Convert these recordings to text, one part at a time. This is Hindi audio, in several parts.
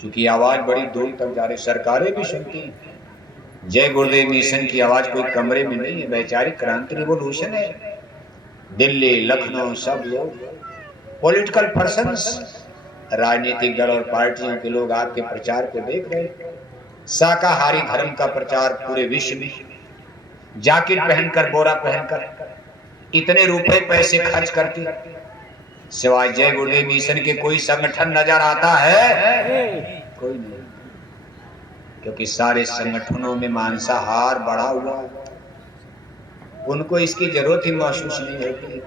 क्योंकि आवाज बड़ी दूर तक जा रही, सरकारें भी सुनती हैं। जय गुरुदेव मिशन की आवाज कोई कमरे में नहीं है, वैचारिक क्रांति रिवोल्यूशन है। दिल्ली, लखनऊ, सब लोग, पॉलिटिकल पर्संस, राजनीतिक दल और पार्टियों के लोग आपके प्रचार को देख रहे हैं। शाकाहारी धर्म का प्रचार पूरे विश्व में, जैकेट पहनकर, बोरा पहनकर, इतने रुपए पैसे खर्च करके, सिवाय जय गुरुदेव मिशन के कोई संगठन नजर आता है? कोई नहीं, क्योंकि सारे संगठनों में मांसाहार बढ़ा हुआ है, उनको इसकी जरूरत ही महसूस नहीं होती।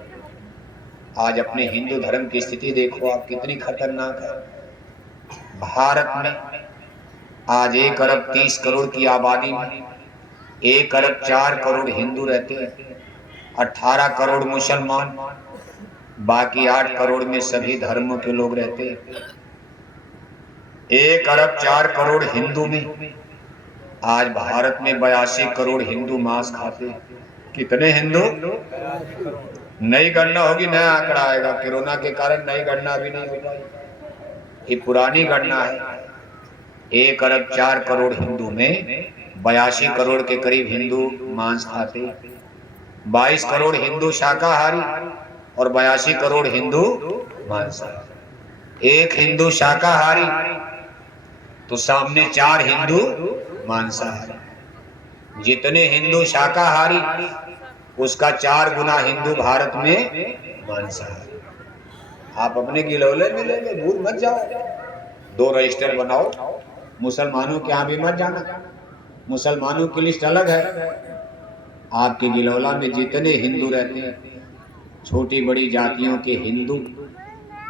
आज अपने हिंदू धर्म की स्थिति देखो आप, कितनी खतरनाक है। भारत में आज 1 अरब 30 करोड़ की आबादी में 1 अरब 4 करोड़ हिंदू रहते हैं, 18 करोड़ मुसलमान, बाकी 8 करोड़ में सभी धर्मों के लोग रहते हैं। 1 अरब 4 करोड़ हिंदू में आज भारत में 82 करोड़ हिंदू मांस खाते हैं। कितने हिंदू? नई गणना होगी, नया आंकड़ा आएगा। कोरोना के कारण नई गणना भी नहीं हो पाई, ये पुरानी गणना है। 1 अरब 4 करोड़ हिंदू में 82 करोड़ के करीब हिंदू मांस खाते, 22 करोड़ हिंदू शाकाहारी और 82 करोड़ हिंदू मांसाहारी। एक हिंदू शाकाहारी तो सामने 4 हिंदू मांसाहारी। जितने हिंदू शाकाहारी उसका 4 गुना हिंदू भारत में मांसाहारी। आप अपने गिलौले में लेंगे, भूल मत जाओ। 2 रजिस्टर बनाओ, मुसलमानों के यहाँ भी मत जाना, मुसलमानों की लिस्ट अलग है। आपके गिलौला में जितने हिंदू रहते हैं, छोटी बड़ी जातियों के हिंदू,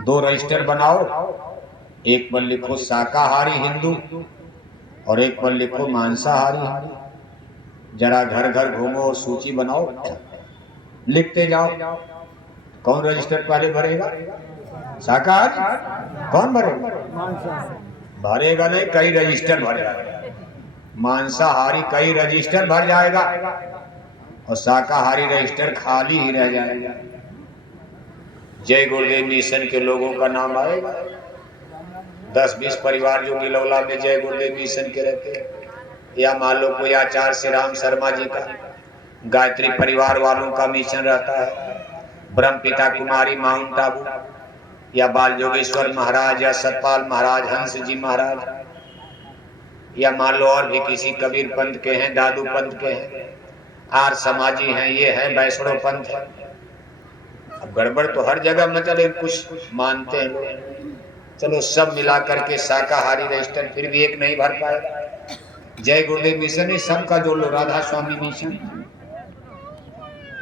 2 रजिस्टर बनाओ। एक पर लिखो शाकाहारी हिंदू और एक पर लिखो मांसाहारी हिंदू। जरा घर घर घूमो और सूची बनाओ, लिखते जाओ। कौन रजिस्टर पहले भरेगा? शाकाहारी। कौन भरेगा? भरेगा नहीं, कई रजिस्टर भरेगा। मांसाहारी कई रजिस्टर भर जाएगा और शाकाहारी रजिस्टर खाली ही रह जाएगा। जय गुरुदेव मिशन के लोगों का नाम आएगा। 10-20 परिवार जो गिलौला में जय गुरुदेव मिशन के रहते हैं, या मान लो कोई आचार्य श्री राम शर्मा जी का, गायत्री परिवार वालों का मिशन रहता है, ब्रह्मपिता कुमारी माउंट आबू, या बाल योगेश्वर महाराज, या सतपाल महाराज, हंस जी महाराज, या मान लो और भी किसी कबीर पंथ के हैं, दादू पंथ के हैं, आर्य समाजी हैं, ये हैं वैष्णव पंथ है। अब गड़बड़ तो हर जगह में चले, कुछ मानते हैं लोग। चलो सब मिला करके शाकाहारी रजिस्टर फिर भी एक नहीं भर पाएगा। जय गुरुदेव मिशन है, सबका जोड़ लो। राधा स्वामी मिशन,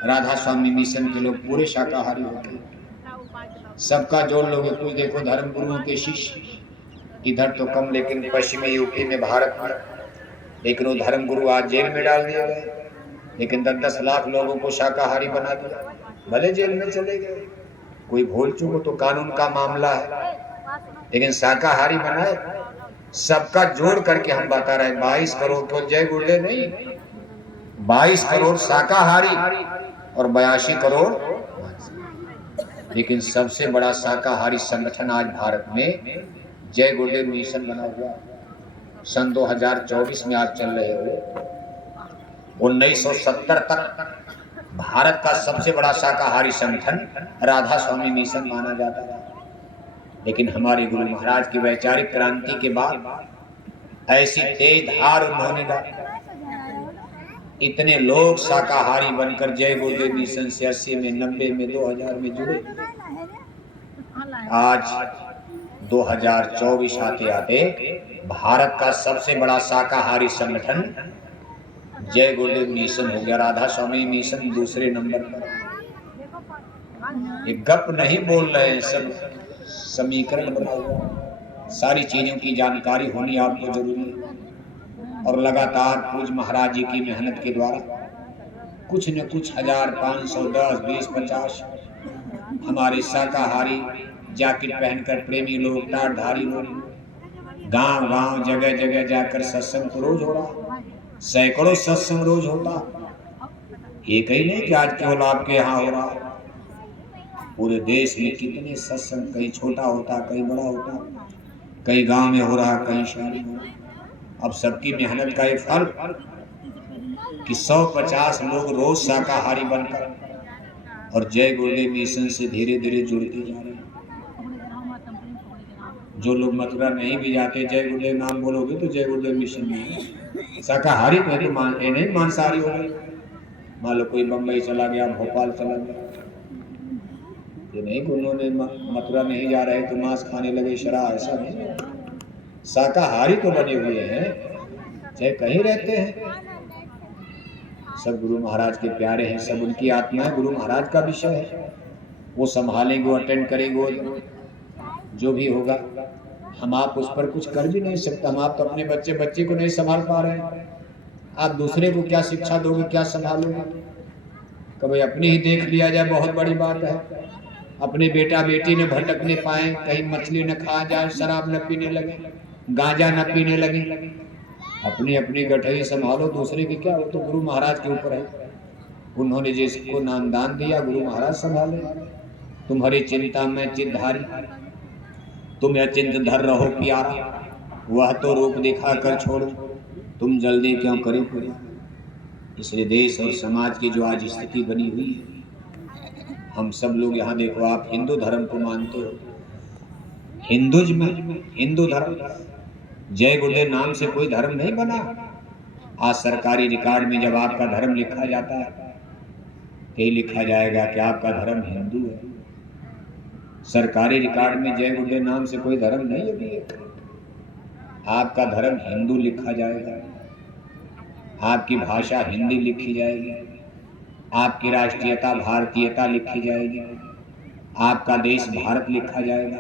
राधा स्वामी मिशन के लोग पूरे शाकाहारी होते हैं, सबका जोड़ लोगे। कुछ देखो धर्म गुरुओं के शिष्य इधर तो कम, लेकिन पश्चिमी यूपी में, भारत में, लेकिन वो धर्म गुरु आज जेल में डाल दिए गए। लेकिन 10-10 लाख लोगों को शाकाहारी बना दिया, भले जेल में चले गए। कोई भूल चूक हो तो कानून का मामला है, लेकिन शाकाहारी बनाए। सबका जोड़ करके हम बता रहे हैं, 22 करोड़ तो जय गुरुदेव नहीं, 22 करोड़ शाकाहारी और 82 करोड़। लेकिन सबसे बड़ा शाकाहारी संगठन आज भारत में जय गुरुदेव मिशन बना हुआ। सन 2024 में आज चल रहे हो। 1970 तक भारत का सबसे बड़ा शाकाहारी संगठन राधा स्वामी मिशन माना जाता था। लेकिन हमारे गुरु महाराज की वैचारिक क्रांति के बाद ऐसी तेज धार उन्होंने डाली, इतने लोग शाकाहारी बनकर जय गुरुदेव मिशन से 80 में, 90 में, 2000 में जुड़े। आज 2024 आते आते भारत का सबसे बड़ा शाकाहारी संगठन जय गुरुदेव मिशन हो गया। राधा स्वामी मिशन दूसरे नंबर पर। ये गप नहीं बोल रहे हैं, सब समीकरण बना हुआ। सारी चीजों की जानकारी होनी आपको जरूरी है, और लगातार पूज्य महाराज जी की मेहनत के द्वारा कुछ न कुछ 1000, 500, 10, 20, 50 हमारे शाकाहारी जैकेट पहनकर प्रेमी लोग, टाटधारी लोग, गांव गांव जगह जगह जाकर सत्संग तो रोज हो रहा, सैकड़ों सत्संग रोज होता। एक ही नहीं कि आज केवल आपके यहाँ हो रहा, पूरे देश में कितने सत्संग, कहीं छोटा होता, कहीं बड़ा होता, कई गांव में हो रहा, कहीं शहर में हो रहा। अब सबकी मेहनत का ये फल कि 150 लोग रोज शाकाहारी बनकर और जय गुरुदेव मिशन से धीरे धीरे जुड़ते जा रहे हैं। जो लोग मथुरा नहीं भी जाते, जय गुरुदेव नाम बोलोगे तो जय गुरुदेव मिशन में शाकाहारी में तो नहीं मांसाहारी हो गए। मान लो कोई बम्बई चला गया, भोपाल चला गया, ये नहीं कि उन्होंने मथुरा नहीं जा रहे तो मांस खाने लगे, शराब, ऐसा नहीं। शाकाहारी तो बने हुए हैं, चाहे कहीं रहते हैं। सब गुरु महाराज के प्यारे हैं, सब उनकी आत्माएं गुरु महाराज का विषय है। वो संभालेंगे, अटेंड करेंगे, जो भी होगा। हम आप उस पर कुछ कर भी नहीं सकते। हम आप तो अपने बच्चे को नहीं संभाल पा रहे हैं, आप दूसरे को क्या शिक्षा दोगे, क्या संभालोगे? कभी अपनी ही देख लिया जाए, बहुत बड़ी बात है। अपने बेटा बेटी ने भटकने पाए, कहीं मछली न खा जाए, शराब न पीने लगे, गांजा न पीने लगे। अपनी अपनी गठरी संभालो, दूसरे की क्या? वो तो गुरु महाराज के ऊपर है। उन्होंने जिसको नाम दान दिया, गुरु महाराज संभाले। तुम्हारी चिंता में चितधारी, तुम अचिंत धर रहो प्यारा, वह तो रूप दिखा कर छोड़ो, तुम जल्दी क्यों करी पूरी। इसलिए देश और समाज की जो आज स्थिति बनी हुई है, हम सब लोग यहाँ देखो, आप हिंदू धर्म को मानते हो, हिंदू धर्म, जय गुरुदेव नाम से कोई धर्म नहीं बना। आज सरकारी रिकॉर्ड में जब आपका धर्म लिखा जाता है तो ये लिखा जाएगा कि आपका धर्म हिंदू है। सरकारी रिकॉर्ड में जय गुरुदेव नाम से कोई धर्म नहीं है, आपका धर्म हिंदू लिखा जाएगा, आपकी भाषा हिंदी लिखी जाएगी, आपकी राष्ट्रीयता भारतीयता लिखी जाएगी, आपका देश भारत लिखा जाएगा,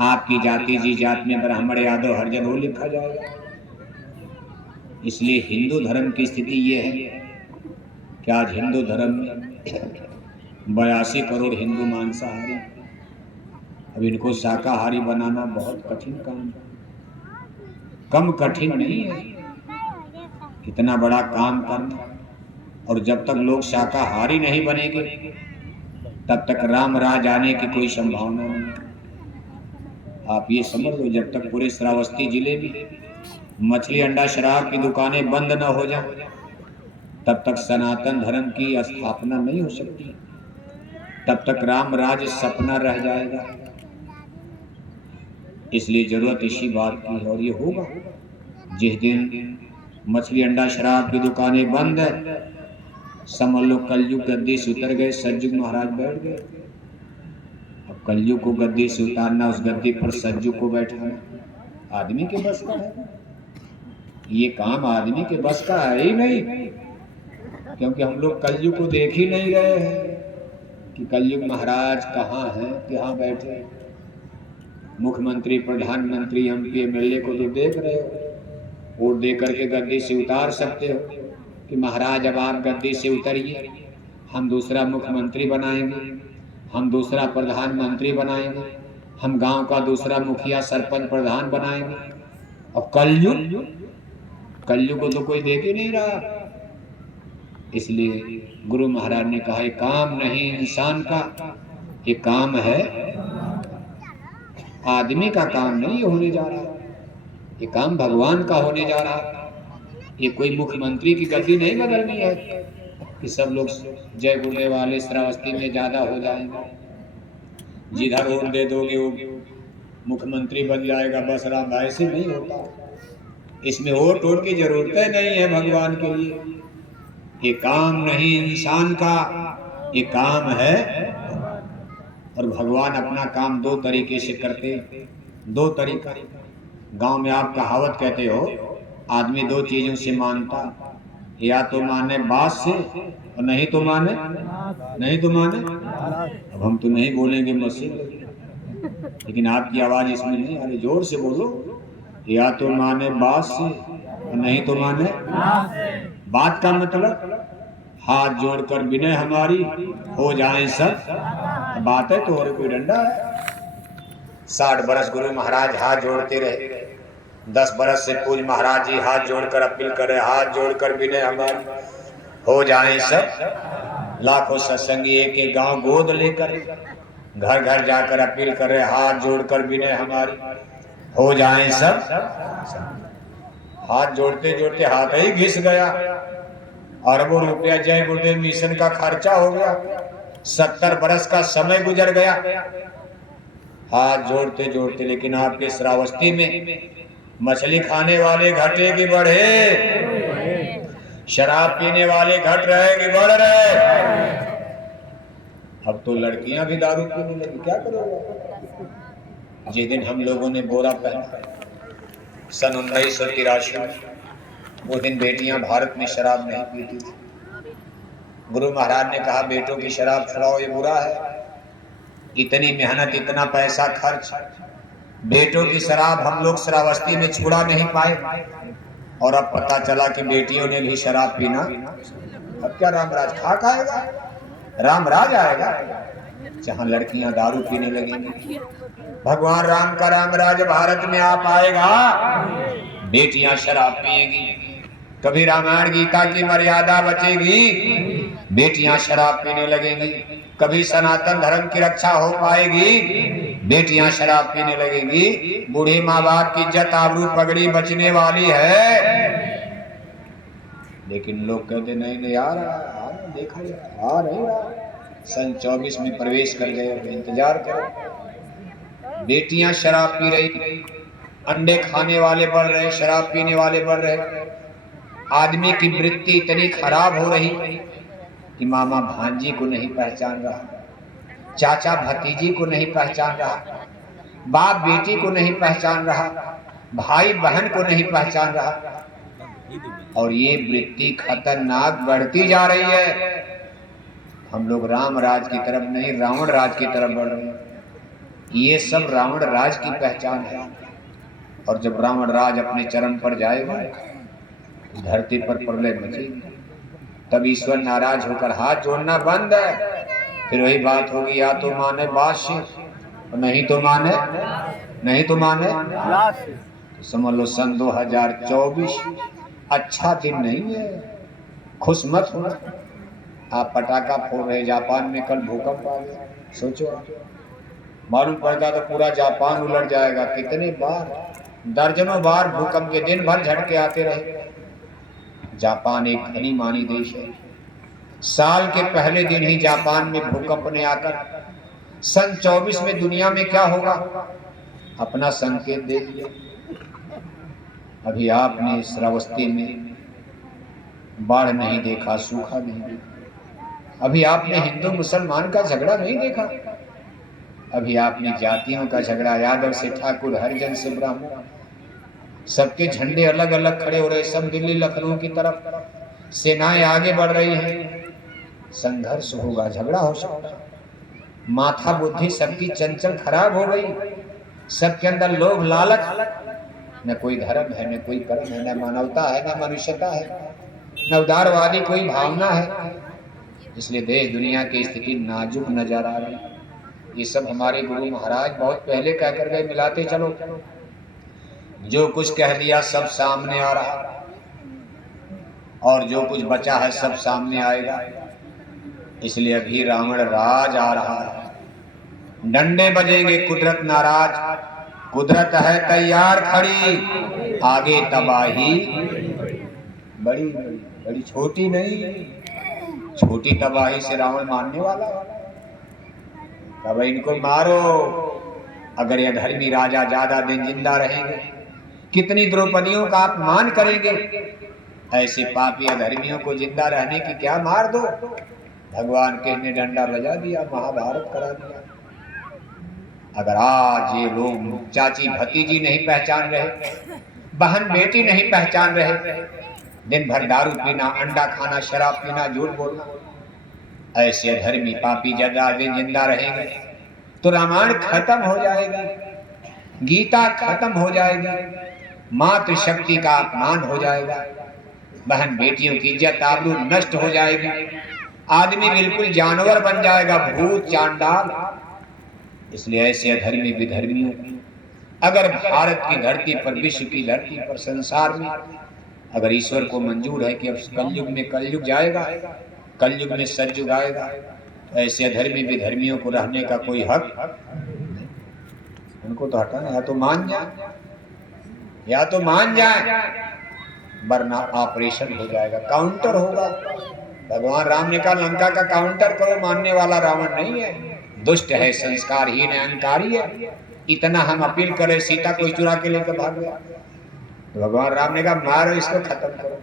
आपकी जाति जी जात में ब्राह्मण यादव हरिजन वो लिखा जाएगा। इसलिए हिंदू धर्म की स्थिति ये है कि आज हिंदू धर्म में 82 करोड़ हिंदू मांसाहारी। अब इनको शाकाहारी बनाना बहुत कठिन काम है, कम कठिन नहीं है, कितना बड़ा काम करना। और जब तक लोग शाकाहारी नहीं बनेंगे तब तक राम राज आने की कोई संभावना नहीं। आप ये समझ लो, जब तक पूरे श्रावस्ती जिले में मछली अंडा शराब की दुकानें बंद न हो जाए तब तक सनातन धर्म की स्थापना नहीं हो सकती, तब तक राम राज सपना रह जाएगा। इसलिए जरूरत इसी बात की है, और ये होगा जिस दिन मछली अंडा शराब की दुकानें बंद है, समझ लो कलयुग गद्दी से उतर गए, सतयुग महाराज बैठ गए। अब कलयुग को गद्दी से उतारना, उस गद्दी पर सतयुग को बैठाना आदमी के बस का है? ये काम आदमी के बस का है ही नहीं, क्योंकि हम लोग कलयुग को देख ही नहीं रहे हैं कि कलयुग महाराज कहाँ हैं, कहाँ बैठे। मुख्यमंत्री, प्रधानमंत्री, एमपी, एमएलए को तो देख रहे हो, वोट दे करके गद्दी से उतार सकते हो कि महाराज अब आप गद्दी से उतरिए, हम दूसरा मुख्यमंत्री बनाएंगे, हम दूसरा प्रधानमंत्री बनाएंगे, हम गांव का दूसरा मुखिया सरपंच प्रधान बनाएंगे। अब कलयुग को तो कोई देख ही नहीं रहा। इसलिए गुरु महाराज ने कहा, ये काम नहीं इंसान का, ये काम है आदमी का, काम नहीं होने जा रहा, ये काम भगवान का होने जा रहा। ये कोई मुख्यमंत्री की गद्दी नहीं बदलनी है कि सब लोग जय गुरुदेव वाले श्रावस्ती में ज्यादा हो जाएंगे, जिधर वोट दे दोगे वो मुख्यमंत्री बन जाएगा, बस राम। ऐसे नहीं होता। इसमें वोट की जरूरत नहीं है भगवान के लिए। ये काम नहीं इंसान का, ये काम है। और भगवान अपना काम दो तरीके से करते, दो तरीका। गांव में आप कहावत कहते हो, आदमी दो चीजों से मानता, या तो माने बात से और नहीं तो माने अब हम तो नहीं बोलेंगे मसीह, लेकिन आपकी आवाज इसमें नहीं आ रही, जोर से बोलो। या तो माने बात से और नहीं तो माने बात का मतलब हाथ जोड़कर विनय हमारी हो जाए सब। बात है तो और कोई डंडा है। 60 बरस गुरु महाराज हाथ जोड़ते रहे, 10 बरस से पूज महाराज जी हाथ जोड़कर अपील कर रहे, हाथ जोड़कर विनय हमारी हो जाए सब। लाखों सत्संगी एक एक गांव गोद लेकर घर घर जाकर अपील कर रहे, हाथ जोड़कर विनय हमारी हो जाए सब। हाथ जोड़ते जोड़ते हाथ ही घिस गया, अरबों रुपया जय गुरुदेव मिशन का खर्चा हो गया, 70 बरस का समय गुजर गया। हाथ जोड़ते जोड़ते, लेकिन आपके श्रावस्ती में मछली खाने वाले घटे कि बढ़े, शराब पीने वाले घट रहे कि बढ़ रहे। अब तो लड़कियां भी दारू पीने लगी, क्या करोगे। जिस दिन हम लोगों ने बोरा पहना सन 1983 में, वो दिन बेटियां भारत में शराब नहीं पीती थी। गुरु महाराज ने कहा बेटों की शराब छुड़ाओ, ये बुरा है। इतनी मेहनत, इतना पैसा खर्च, बेटों की शराब हम लोग श्रावस्ती में छुड़ा नहीं पाए, और अब पता चला कि बेटियों ने भी शराब पीना। अब क्या रामराज खाक आएगा, रामराज आएगा जहां लड़कियां दारू पीने लगेंगी। भगवान राम का रामराज भारत में आ पाएगा, बेटियां शराब पिएगी। कभी रामायण गीता की मर्यादा बचेगी, बेटियां शराब पीने लगेंगी। कभी सनातन धर्म की रक्षा हो पाएगी, बेटियां शराब पीने लगेंगी। बूढ़े माँ बाप की इज्जत आबरू पगड़ी बचने वाली है। लेकिन लोग कहते नहीं नहीं आ रहा, देखा आ नहीं रहा। सन 24 में प्रवेश कर गए, इंतजार करो। बेटियां शराब पी रही, अंडे खाने वाले बढ़ रहे, शराब पीने वाले बढ़ रहे। आदमी की वृत्ति इतनी खराब हो रही कि मामा भांजी को नहीं पहचान रहा, चाचा भतीजी को नहीं पहचान रहा, बाप बेटी को नहीं पहचान रहा, भाई बहन को नहीं पहचान रहा। और ये वृत्ति खतरनाक बढ़ती जा रही है। हम लोग राम राज की तरफ नहीं, रावण राज की तरफ बढ़ रहे हैं। ये सब रावण राज की पहचान है। और जब रावण राज अपने चरम पर जाएगा, धरती पर प्रलय मचेगी, तब ईश्वर नाराज होकर हाथ जोड़ना बंद है। फिर वही बात होगी, या तो माने बादशाह, नहीं तो माने, नहीं तो माने। तो समझ लो सन 2024 अच्छा दिन नहीं है, खुश मत होना। आप पटाखा फोड़ रहे, जापान में कल भूकंप आ गया, सोचो मालूम पड़ता तो पूरा जापान उलट जाएगा। कितने बार, दर्जनों बार भूकंप के दिन भर झटके आते रहे। जापान एक धनी मानी देश है। साल के पहले दिन ही जापान में भूकंप ने आकर सन 24 में दुनिया में क्या होगा अपना संकेत दे दिया। अभी आपने श्रावस्ती में बाढ़ नहीं देखा, सूखा नहीं देखा। अभी आपने हिंदू मुसलमान का झगड़ा नहीं देखा। अभी आपने जातियों का झगड़ा, यादव से ठाकुर, हरिजन से ब्राह्मण, सबके झंडे अलग अलग खड़े हो रहे, सब दिल्ली लखनऊ की तरफ। सेनाएं आगे बढ़ रही हैं, संघर्ष होगा, झगड़ा हो सकता। माथा बुद्धि सबकी चंचल खराब हो गई, सबके अंदर लोभ लालच, न कोई धर्म है, न कोई कर्म है, न मानवता है, न मनुष्यता है, न उदारवादी कोई भावना है। इसलिए देश दुनिया की स्थिति नाजुक नजर आ रही। ये सब हमारे गुरु महाराज बहुत पहले कह कर गए, मिलाते चलो। जो कुछ कह दिया सब सामने आ रहा, और जो कुछ बचा है सब सामने आएगा। इसलिए अभी रावण राज आ रहा है, डंडे बजेंगे, कुदरत नाराज। कुदरत है तैयार खड़ी, आगे तबाही बड़ी बड़ी, छोटी नहीं। छोटी तबाही से रावण मारने वाला। तब इनको मारो। अगर यह धर्मी राजा ज्यादा दिन जिंदा रहेंगे, कितनी द्रौपदियों का अपमान करेंगे। ऐसे पापी अधर्मियों को जिंदा रहने की क्या मार दो। भगवान के ने डंडा बजा दिया, महाभारत करा दिया। अगर आज ये लोग चाची भतीजी नहीं पहचान रहे, बहन बेटी नहीं पहचान रहे, दिन भर दारू पीना, अंडा खाना, शराब पीना, झूठ बोलना, ऐसे धर्मी पापी ज्यादा दिन जिंदा रहेंगे तो रामायण खत्म हो जाएगी, गीता खत्म हो जाएगी, मातृशक्ति का अपमान हो जाएगा, बहन बेटियों की इज्जत आबरू नष्ट हो जाएगी, आदमी बिल्कुल जानवर बन जाएगा, भूत चांडाल। इसलिए ऐसे अधर्मी विधर्मियों, अगर भारत की धरती पर, विश्व की धरती पर, संसार में अगर ईश्वर को मंजूर है कि अब कलयुग में कलयुग जाएगा, कलयुग में सतयुग आएगा, तो ऐसे अधर्मी विधर्मियों को रहने का कोई हक उनको तो हटाना, या तो मान जाए, या तो मान जाए, वरना ऑपरेशन हो जाएगा, काउंटर होगा। भगवान राम ने कहा लंका का काउंटर करो, मानने वाला रावण नहीं है, दुष्ट है, संस्कारहीन है, अहंकारी है। इतना हम अपील करें, सीता कोई चुरा के लेकर भाग गया। तो भगवान राम ने कहा मारो इसको, खत्म करो।